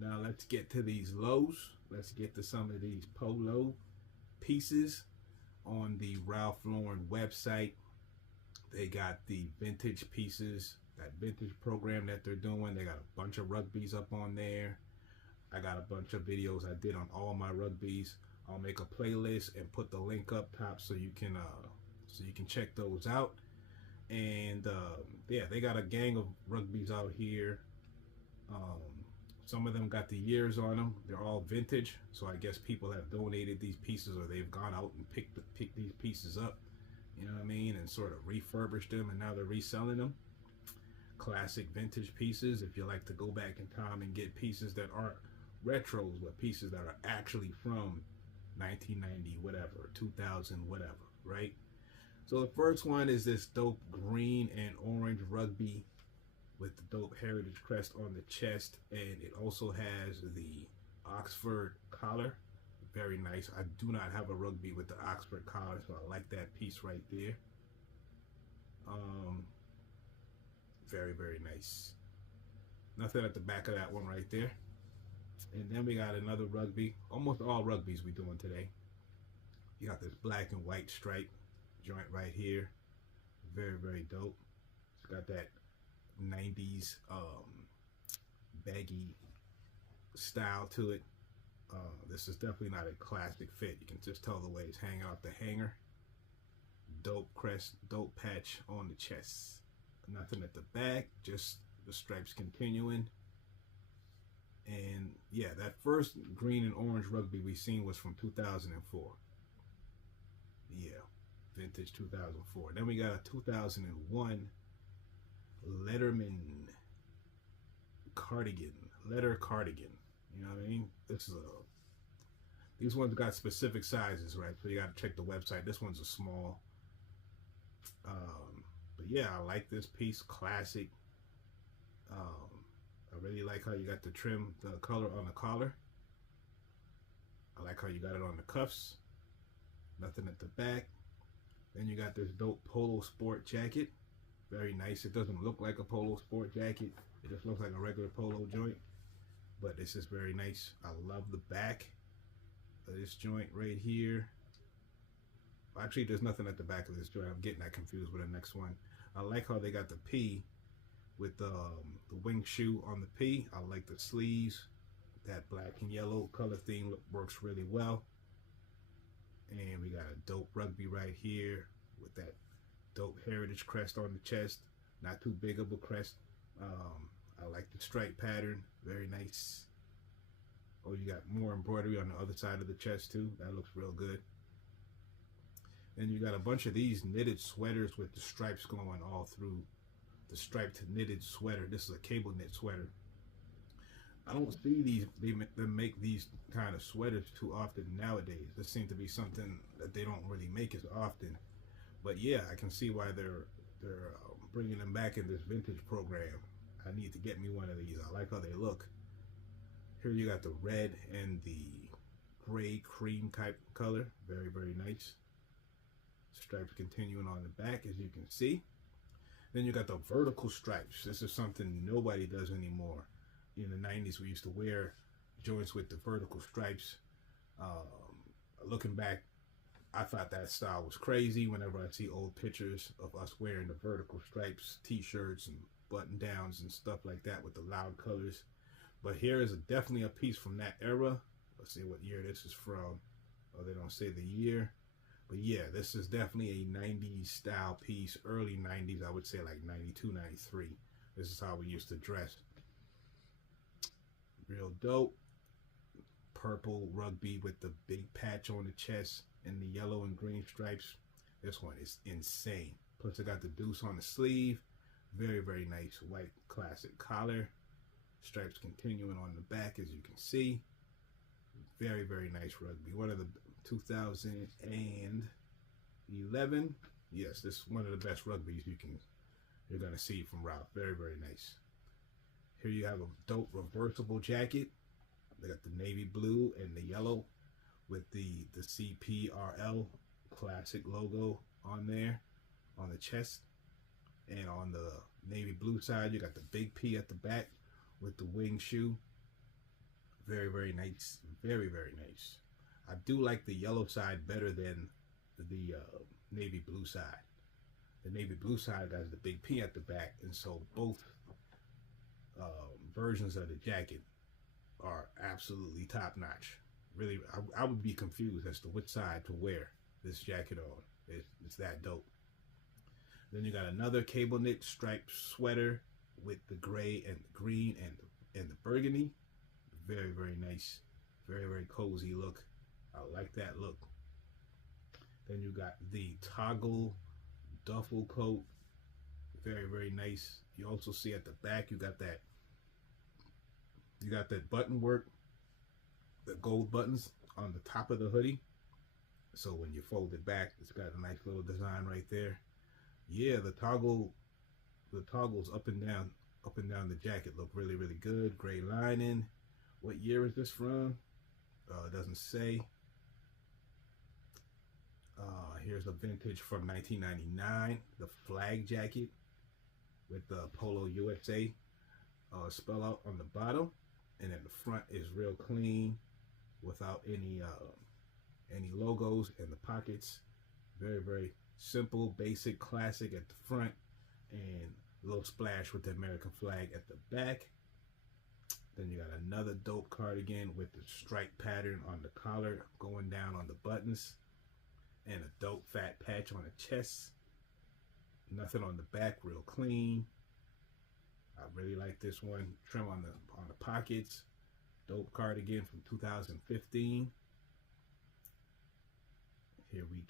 Now let's get to these lows. Let's get to some of these polo pieces on the Ralph Lauren website. They got the vintage pieces, that vintage program that they're doing. They got a bunch of rugbies up on there. I got a bunch of videos I did on all my rugbies. I'll make a playlist and put the link up top so you can check those out. And yeah, they got a gang of rugbies out here. Some of them got the years on them. They're all vintage, so I guess people have donated these pieces, or they've gone out and picked these pieces up, you know what I mean, and sort of refurbished them, and now they're reselling them. Classic vintage pieces. If you like to go back in time and get pieces that aren't retros, but pieces that are actually from 1990 whatever, 2000 whatever, right? So the first one is this dope green and orange rugby with the dope heritage crest on the chest, and it also has the Oxford collar. Very nice. I do not have a rugby with the Oxford collar, so I like that piece right there. Very, very nice. Nothing at the back of that one right there. And then we got another rugby. Almost all rugbies we doing today. You got this black and white stripe joint right here. Very, very dope. It's got that 90s baggy style to it. This is definitely not a classic fit. You can just tell the way it's hanging out the hanger. Dope crest, dope patch on the chest. Nothing at the back, just the stripes continuing. And yeah, that first green and orange rugby we seen was from 2004. Yeah, vintage 2004. Then we got a 2001 Letterman cardigan, leather cardigan. You know what I mean? This is these ones got specific sizes, right? So you got to check the website. This one's a small. But yeah, I like this piece. Classic. I really like how you got the trim, the color on the collar. I like how you got it on the cuffs. Nothing at the back. Then you got this dope polo sport jacket. Very nice. It doesn't look like a polo sport jacket. It just looks like a regular polo joint. But this is very nice. I love the back of this joint right here. Actually, there's nothing at the back of this joint. I'm getting that confused with the next one. I like how they got the P with the wing shoe on the P. I like the sleeves. That black and yellow color theme works really well. And we got a dope rugby right here with that dope heritage crest on the chest. Not too big of a crest. I like the stripe pattern. Very nice. Oh, you got more embroidery on the other side of the chest too. That looks real good. Then you got a bunch of these knitted sweaters with the stripes going all through. The striped knitted sweater. This is a cable knit sweater. I don't see them make these kind of sweaters too often nowadays. This seems to be something that they don't really make as often. But yeah, I can see why they're bringing them back in this vintage program. I need to get me one of these. I like how they look. Here you got the red and the gray cream type color. Very, very nice. Stripes continuing on the back, as you can see. Then you got the vertical stripes. This is something nobody does anymore. In the 90s, we used to wear joints with the vertical stripes. Looking back, I thought that style was crazy whenever I see old pictures of us wearing the vertical stripes, t-shirts and button downs and stuff like that with the loud colors. But here is definitely a piece from that era. Let's see what year this is from. Oh, they don't say the year. But yeah, this is definitely a 90s style piece, early 90s, I would say like 92, 93. This is how we used to dress. Real dope. Purple rugby with the big patch on the chest and the yellow and green stripes. This one is insane. Plus I got the deuce on the sleeve. Very, very nice white classic collar. Stripes continuing on the back, as you can see. Very, very nice rugby. One of the 2011. Yes, this is one of the best rugbies you're gonna see from Ralph. Very, very nice. Here you have a dope reversible jacket. They got the navy blue and the yellow with the CPRL classic logo on there on the chest. And on the navy blue side, you got the big P at the back with the wing shoe. Very, very nice. Very, very nice. I do like the yellow side better than the navy blue side. The navy blue side has the big P at the back, and so both versions of the jacket are absolutely top notch. Really, I would be confused as to which side to wear this jacket on. It's that dope. Then you got another cable knit striped sweater with the gray and the green and the burgundy. Very, very nice. Very, very cozy look. I like that look. Then you got the toggle duffel coat. Very, very nice. You also see at the back you got that button work, the gold buttons on the top of the hoodie. So when you fold it back, it's got a nice little design right there. Yeah, the toggles up and down the jacket look really, really good. Gray lining. What year is this from? It doesn't say. Here's a vintage from 1999. The flag jacket with the Polo USA spell out on the bottom, and then the front is real clean without any logos in the pockets. Very, very simple, basic, classic at the front, and a little splash with the American flag at the back. Then you got another dope cardigan with the stripe pattern on the collar going down on the buttons, and a dope fat patch on the chest. Nothing on the back, real clean. I really like this one. Trim on the pockets. Dope cardigan from 2015. Here we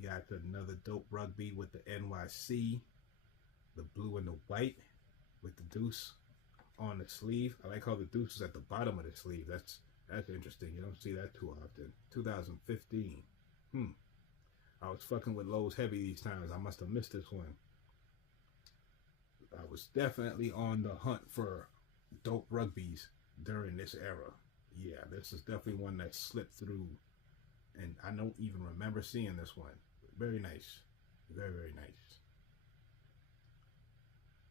got another dope rugby with the NYC, the blue and the white with the deuce on the sleeve. I like how the deuce is at the bottom of the sleeve. That's interesting. You don't see that too often. 2015. I was fucking with Lowe's heavy these times. I must have missed this one. I was definitely on the hunt for dope rugbies during this era. Yeah, this is definitely one that slipped through, and I don't even remember seeing this one. Very nice. Very, very nice.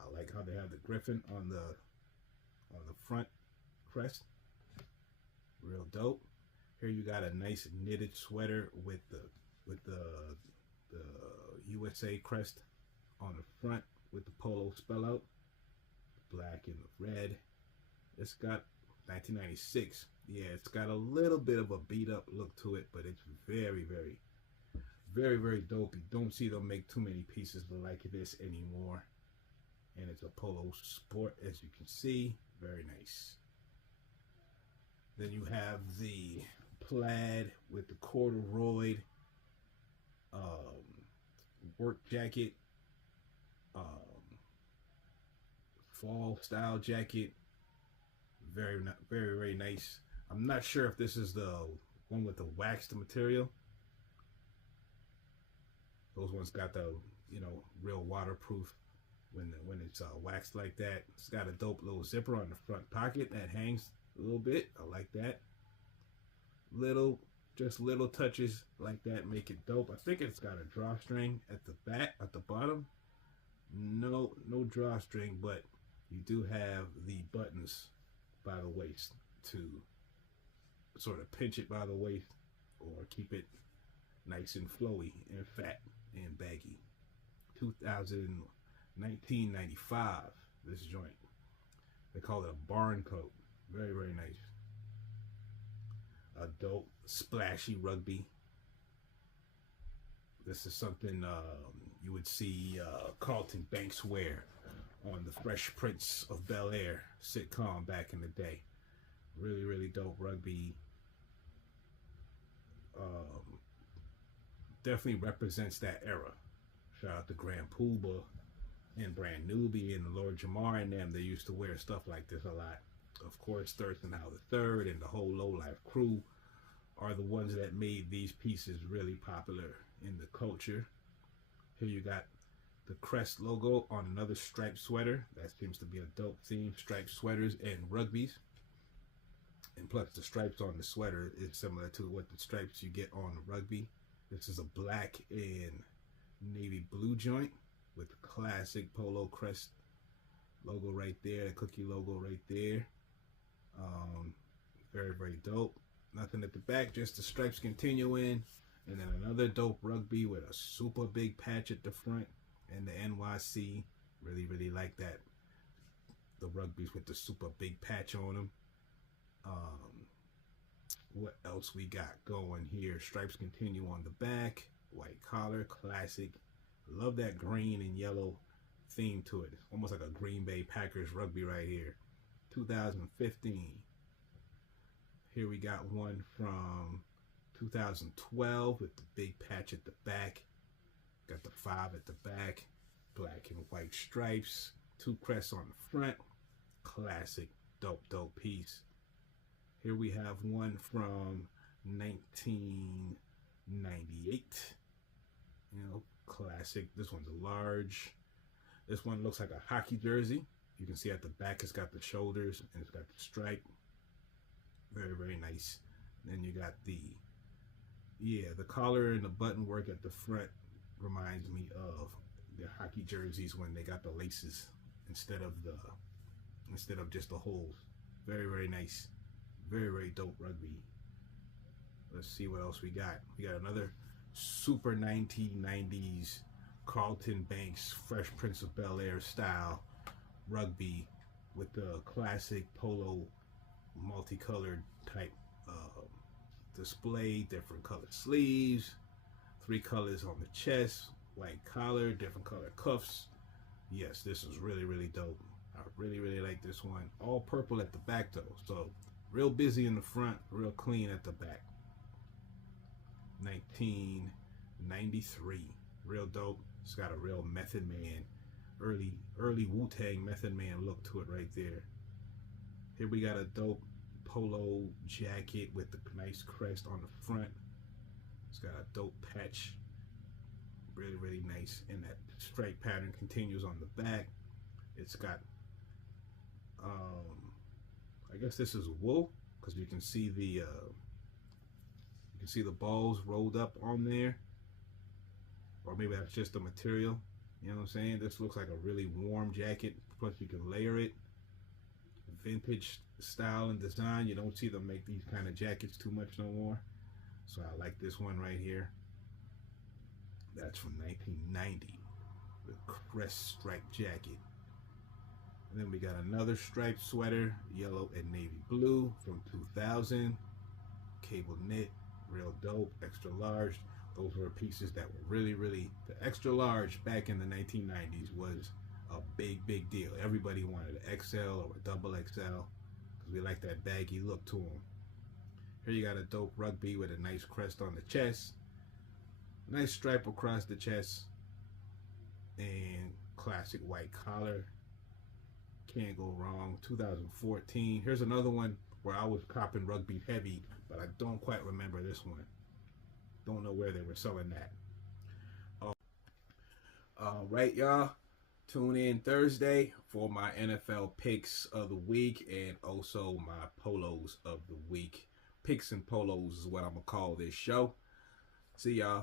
I like how they have the griffin on the front crest. Real dope. Here you got a nice knitted sweater with the USA crest on the front with the Polo spell out, black and red. It's got 1996. Yeah, it's got a little bit of a beat up look to it, but it's very, very, very, very dope. You don't see them make too many pieces like this anymore. And it's a Polo sport, as you can see. Very nice. Then you have the plaid with the corduroy work jacket, fall style jacket. Very, very, very nice. I'm not sure if this is the one with the waxed material. Those ones got the, real waterproof when it's waxed like that. It's got a dope little zipper on the front pocket that hangs a little bit. I like that. Just little touches like that make it dope. I think it's got a drawstring at the back, at the bottom. No drawstring, but you do have the buttons by the waist to sort of pinch it by the waist or keep it nice and flowy and fat and baggy. 1995, this joint. They call it a barn coat. Very, very nice. A dope, splashy rugby. This is something you would see Carlton Banks wear on the Fresh Prince of Bel-Air sitcom back in the day. Really, really dope rugby. Definitely represents that era. Shout out to Grand Poobah and Brand Newbie and Lord Jamar and them. They used to wear stuff like this a lot. Of course, Thurston Howell III and the whole Low Life crew are the ones that made these pieces really popular in the culture. Here you got the crest logo on another striped sweater. That seems to be a dope theme. Striped sweaters and rugbies. And plus the stripes on the sweater is similar to what the stripes you get on the rugby. This is a black and navy blue joint with the classic Polo crest Logo right there, the cookie logo right there. Very, very dope. Nothing at the back, just the stripes continuing. And then another dope rugby with a super big patch at the front and the NYC. Really, really like that. The rugbies with the super big patch on them. What else we got going here? Stripes continue on the back. White collar, classic. Love that green and yellow theme to it. Almost like a Green Bay Packers rugby right here. 2015. Here we got one from 2012 with the big patch at the back. Got the 5 at the back. Black and white stripes. 2 crests on the front. Classic. Dope piece. Here we have one from 1998. You know, classic. This one's large. This one looks like a hockey jersey. You can see at the back it's got the shoulders and it's got the stripe. Very, very nice. Then you got the collar and the button work at the front reminds me of the hockey jerseys when they got the laces instead of just the holes. Very, very nice. Very, very dope rugby. Let's see what else we got. We got another super 1990s Carlton Banks Fresh Prince of Bel-Air style rugby with the classic polo multicolored type display, different colored sleeves, 3 colors on the chest, white collar, different color cuffs. Yes, this is really, really dope. I really, really like this one. All purple at the back though, so real busy in the front, real clean at the back. 1993, real dope. It's got a real Method Man, early Wu-Tang Method Man look to it right there. Here we got a dope polo jacket with the nice crest on the front. It's got a dope patch, really, really nice, and that stripe pattern continues on the back. It's got I guess this is wool because you can see the balls rolled up on there, or maybe that's just the material. You know what I'm saying? This looks like a really warm jacket. Plus you can layer it. Vintage style and design. You don't see them make these kind of jackets too much no more. So I like this one right here. That's from 1990. The crest striped jacket. And then we got another striped sweater, yellow and navy blue from 2000. Cable knit, real dope, extra large. Those were pieces that were really, really, the extra large back in the 1990s was a big, big deal. Everybody wanted an XL or a double XL because we like that baggy look to them. Here you got a dope rugby with a nice crest on the chest. Nice stripe across the chest. And classic white collar. Can't go wrong. 2014. Here's another one where I was copping rugby heavy, but I don't quite remember this one. Don't know where they were selling that. All right, y'all. Tune in Thursday for my NFL picks of the week and also my polos of the week. Picks and polos is what I'm going to call this show. See y'all.